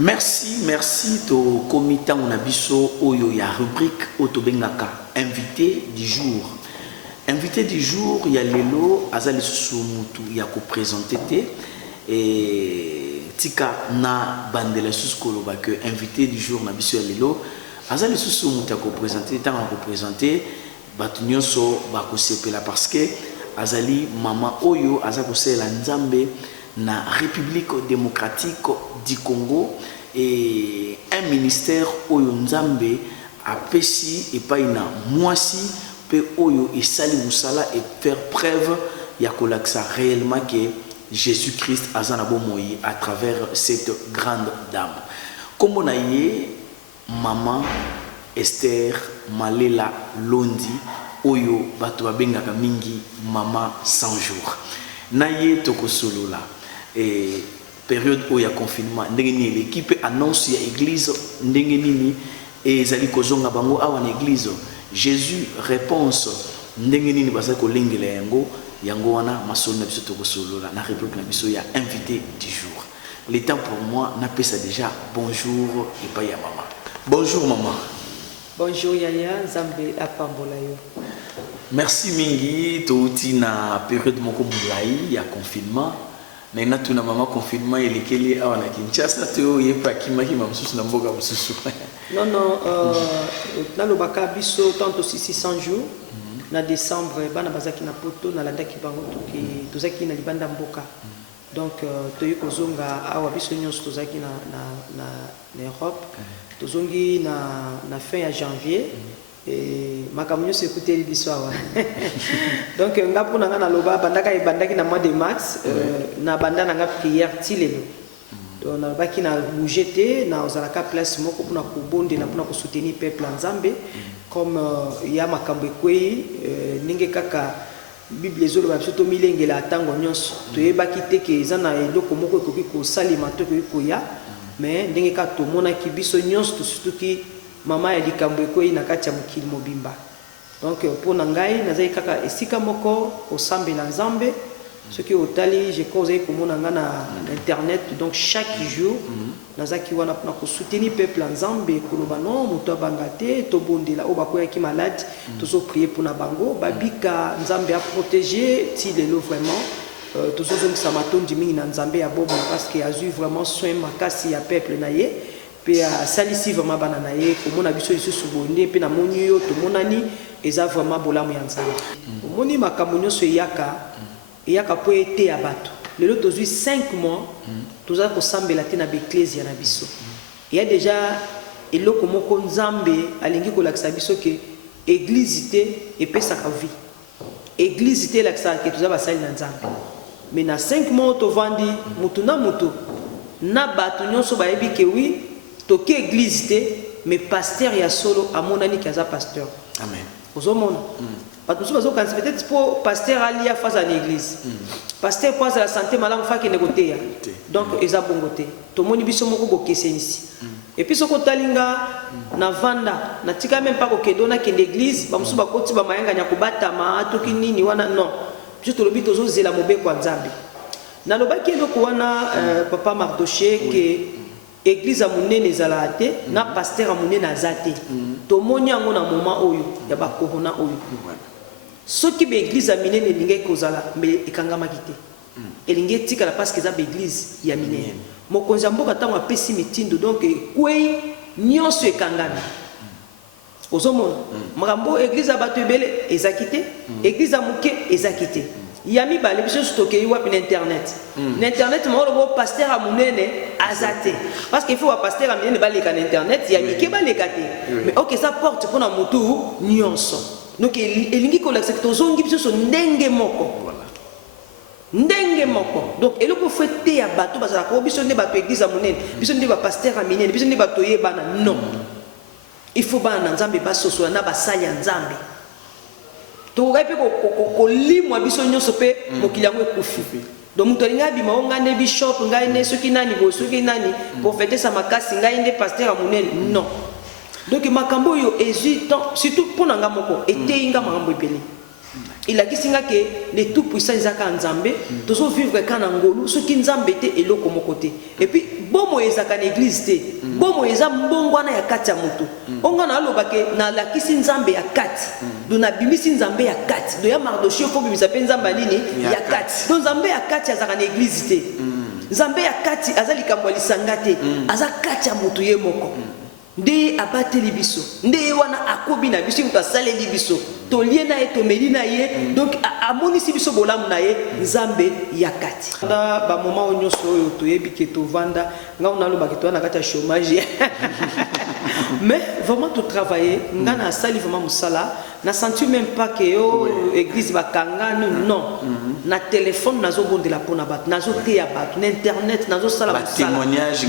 Merci to comité on abisso oyo ya rubrique otobengaka invité du jour. Invité du jour ya lelo azali sumutu ya ko présenter et tika na bandela suskolo ba que invité du jour na biso ya lelo azali sumutu ya ko présenter tant ko présenter batu nyonso ba ko sepela parce que azali mama oyo azako sela nzambe na République démocratique du Congo et un ministère oyo nzambe apesi et pas ina mwasi pe oyo et sali musala et faire preuve ya kolaksa réellement que Jésus-Christ azana bomoyi à travers cette grande dame. Comme on a yé maman Esther Malela Londi oyo bato babengaka mingi mama 100 jours. Naye tokosolo la et période où il y a confinement l'équipe annonce ya église ndengeni et zali kozonga bango awa na église Jésus réponse ndengeni basa ko lengela yango wana masolo na biso tokosolo la na république na biso ya invité du jour. Le temps pour moi n'a pas ça déjà bonjour et pas ya maman. Bonjour maman. Bonjour Yaya Nzambe apambola yo. Merci mingi touti na période moko mulai ya confinement. Mais na tuna mama confinement elekeli awa na Kinshasa to yepa kimaki mamsusu na mboka mususu. Non na lobaka biso tant aussi 600 jours na décembre bana bazaki na poto na landaki bango toki tozaki na libanda mboka. Donc toyi kozonga awa biso nyonso tozaki na Europe. Tozongi na fin ya janvier et makamunyo se écouter l'histoire. Donc ngapo na na loba bandaki na mois de mars na banda na prière tilelo. Donc na baki na bougeté na ozalaka place moko pour na kubonde na pour soutenir peuple nzambe comme ya makambo ekwe ninge kaka Bible ezolo ba biso to milengela tango nyonso to yebaki te ke ezana eloko moko ekoki ko salima to ko ya mais ndenge ka to mona ki biso nyonso to surtout ki mama ya likambo ekoi na kati ya mokili mobimba. Donc pour nangai nazai kaka esika moko osambela nzambe ce qui otali je cause komona nga na internet donc chaque jour nazaki wana pour ko soutenir peuple nzambe koloba non muto bangate to bondela o bakoya ki malade to so prier pour na bango babika nzambe a protéger ti lelo vraiment to so zongisa matondi mingi na nzambe ya bobo parce que a eu vraiment soin makasi ya peuple na ye pe salisi vraiment bana na ye komona biso lisusu bonde pe na moni yo to monani eza vraiment bolamu ya nzambe omoni makambo nyonso eyaka po ete ya bato lelo tozwi 5 mois toza kosambela te na baecclesia na biso ya déjà eloko moko nzambe alingi kolakisa biso ke église te epesaka vie église te elakisaka ke toza basali na nzambe mais na 5 mois tovandi mutu na bato nyonso bayebi ke oui toke église te mais pasteur ya solo amonani kaza pasteur. Amen. Ozomona. Parce que bazo peut-être pour pasteur ali ya face à l'église. Pasteur pour la santé malamu fa ke negote ya. Donc eza bongote. To moni biso moko bokesenisi. Et puis soko talinga na vanda na tika même pas ko kedona ke l'église ba musu ba koti ba mayanga nya kobatama to kinini wana non. Juste le but ozo zela mobe kwa nzambe. Na lobaki eloko wana papa Mardoché ke église a monene ezala te na pasteur a monene azate to moni yango na moment oyo ya ba corona oyo soki be église a minene linge kozala mais ekangama kité elinge tika la parce que za be église ya minene mokonzi mboka tango apesi mitindo donc kwei nyonso ekangami ozomona makambo église a bato ebele ezakite église a muke ezakite yami bale biso stocké wapi na internet na internet mo lo pasteur a munene azate parce qu'il faut wa pasteur a munene baleka na internet ya mike baleka te mais OK ça porte pour na mutu nyonso donc elingi ko la secteur zongi biso so ndenge moko donc eloko fete ya bato bazala ko biso nde bato église a munene biso nde ba pasteur a munene biso nde bato yebana non il faut bana nzambe basoso na basali ya nzambe to repe ko limwa biso nyonso pe mokili yango ekufi donc muto linga bima ngane bishop ngai ne soki nani bo soki nani prophète sa makasi ngai nde pasteur amunene non donc makambo yo hésitant surtout pour nanga moko ete inga makambo ebele Il a dit que les tout puissants ezaka nzambe tozo vivre kana ngolu ce qui nzambe te eloko mokote et puis bomo ezaka na église te bomo eza mbongwana ya kati ya mutu onga na loba ke na la kisi nzambe ya kati do na bimisi nzambe ya kati do ya Mardochée ko bimisa pe nzamba nini ya kati do nzambe ya kati azaka na église te nzambe ya kati azali kambo lisanga te aza kati ya mutu ye moko nde abateli biso nde wana akobi na biso mutu asaleli biso tolie na ye tomeli na ye donc amonisi biso bolamu na ye nzambe ya kati nda bamoma oyo nyonso oyo toyebi ke tovanda ngai nalobaki toza na kati ya chômage mais vraiment totravailler ngai na asali vraiment mosala na senti même pas que yo église bakanga non na téléphone nazobondela mpona bato nazoteya bato na internet nazosala témoignage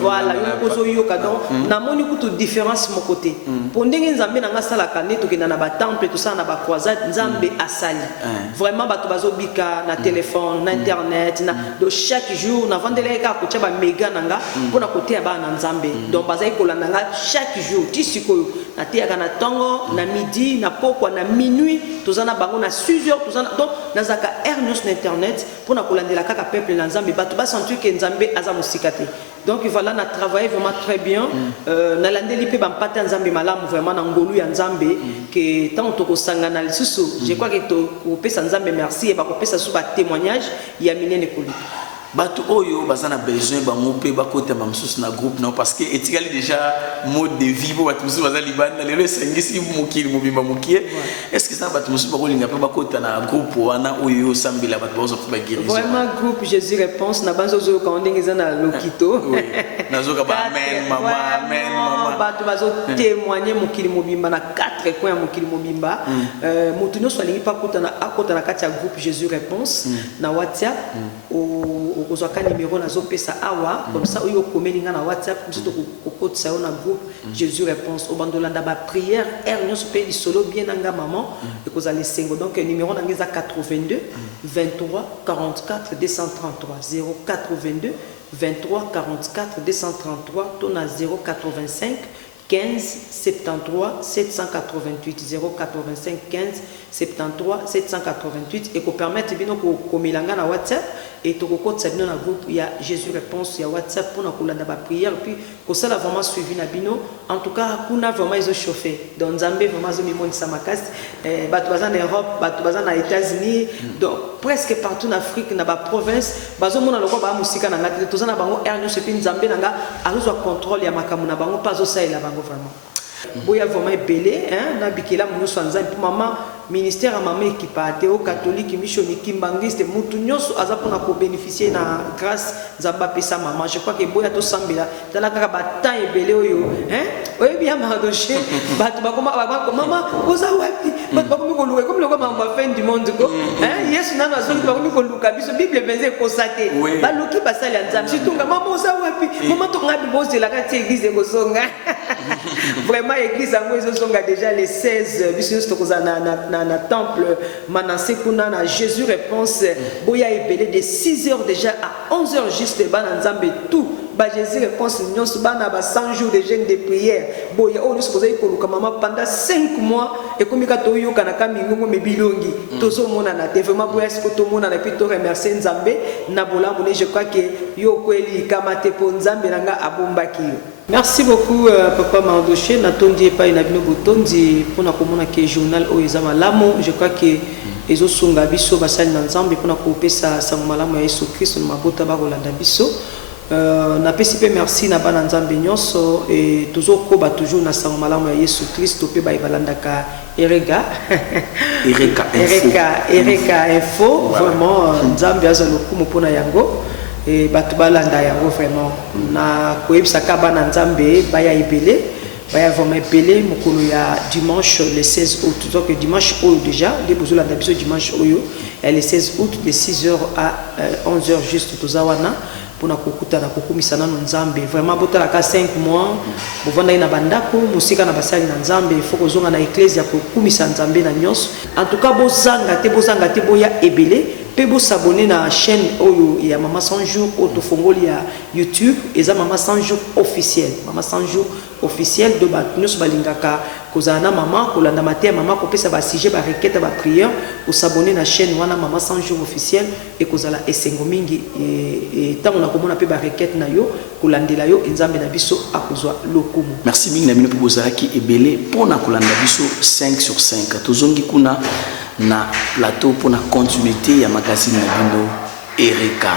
voilà yo ozoyoka donc namoni kutu différence mon côté po ndenge nzambe nanga asalaka nde tokenda na batemple tosala na bacroisade nzambe asali vraiment bato bazobika na téléphone na internet donc chaque jour navandelaki kaka kotia bamega nanga mpona koteya bana na nzambe donc bazali kolanda nga chaque jour ti sikoyo nateyaka na ntongo na midi na pokwa na minuit tozana bango na 6h tozana donc nazaka air nyonso na internet mpona kolandela kaka peuple na nzambe bato basentir ke nzambe aza mosika te donc voilà na travaillé vraiment très bien nalandeli mpe bampata ya nzambe malamu vraiment na ngolu ya nzambe ke ntango tokosangana lisusu je crois ke tokopesa nzambe merci e bakopesa su batémoignage ya minene kolika bato oyo bazana besoin bango pe bakota mamsusu na groupe non parce que etikali déjà mode de vie pour bato musu bazali banda lelo esengisi mokili mobimba mokie est-ce que ça bato musu bakolinga pe bakota na groupe wana oyo sambila bato bazo pe bagirizo vraiment groupe Jésus réponse na banzo zo ka ndenge za na lokito nazoka ba amen mama bato bazo témoigner mokili mobimba na 4 coins ya mokili mobimba mutu nyonso alingi pa akota na kati ya groupe Jésus réponse na WhatsApp okozwaka numéro nazopesa awa comme ça oyo komelinga na WhatsApp biso tokokotisa yo na groupe Jésus réponse obandolanda ba prière air nyonso pe lisolo bien nanga maman ekozala esengo donc numéro nanga eza 82 23 44 233 082 23 44 233 to na 085 15 73 788 085 15 73 788 et qu'on permette bino ko komilanga na WhatsApp et to ko kotsa bino na groupe ya Jésus réponse ya WhatsApp pour na kolanda ba prière puis ko sala vraiment suivi na bino en tout cas kuna vraiment ils ont chauffé donc Nzambe vraiment zo mimoni sa makasi bato baza na Europe bato baza na États-Unis donc presque partout en Afrique na ba province bazo mona lokwa ba musika na ngati to zana bango erno se pin Nzambe nanga azwa contrôle ya makamu na bango pas zo sa ila bango vraiment boya vraiment ebele hein na bikela mu so Nzambe pour maman ministère à maman équipate au catholique missionnaire kimbangiste mutu nyonso aza pona ko bénéficier na grâce Nzamba pesa maman je crois que boya to sambela tala kaka ba temps ebele oyo hein oyo bien Mardochée bato bakoma maman oza wapi bato bakomi ko luka comme le maman fin du monde ko hein yesu nana azongi bakomi ko luka biso bible benze ko sate ba luki basali Nzambe surtout maman oza wapi maman to ngabi boze la kati église ko songa vraiment église yango ezosonga déjà les 16 biso to kozana na temple Manassé kuna na Jésus réponse boya ebele de 6h déjà à 11h juste bana Nzambe tout ba Jésus réponse nyonso bana ba 100 jours de jeûne de prière boya o nyonso kozai koluka mama pendant 5 mois et comme ka to yoka na kamingongo mebilongi tozo mona na te vraiment boya siko to mona na puis to remercier Nzambe na bolamu ne je crois que yo kweli kama te po Nzambe nanga abombaki yo. Merci beaucoup Papa Mardochée natondi pa ina bino botondi pona komona ke journal o ezama lamo je crois que ezo sunga biso basali na Nzambe pona ko pesa sango malamu ya Yesu Christ na mabota ba kolanda biso na pesi pe merci na bana Nzambe nyonso et tozokoba toujours na sango malamu ya Yesu Christ pe ba ibalandaka Ereka info vraiment Nzambe azalokumu pona yango et bato balanda yango vraiment na koyebisaka bana Nzambe baya ebele baya vraiment ebele mokolo ya dimanche le 16 août donc dimanche oyo déjà les bozolanda biso dimanche oyo le 16 août de 6h à 11h juste tozawana pona kokutana kokumisana na Nzambe vraiment botalaka 5 mois bovanda ina bandako musika na basali na Nzambe il faut kozonga na église ya kokumisa Nzambe na nyonso en tout cas bozanga te boya ebele pe bo s'abonner na chaîne oyo ya Mama 100 jours auto fongoli ya YouTube eza Mama 100 jours officiel Mama 100 jours officiel de ba nyos balingaka kozana mama kolanda maté mama ko pesa ba sujet ba requête ba prière ou s'abonner na chaîne wana Mama 100 jours officiel et kozala esengo mingi et tango na komona pe ba requête na yo kolandela yo nzambe na biso akozwa lokumu. Merci mingi na bino po bozalaki ebele pona kolanda biso 5 sur 5 tozongi kuna na plateau pour la continuité ya magazine na bino Erika.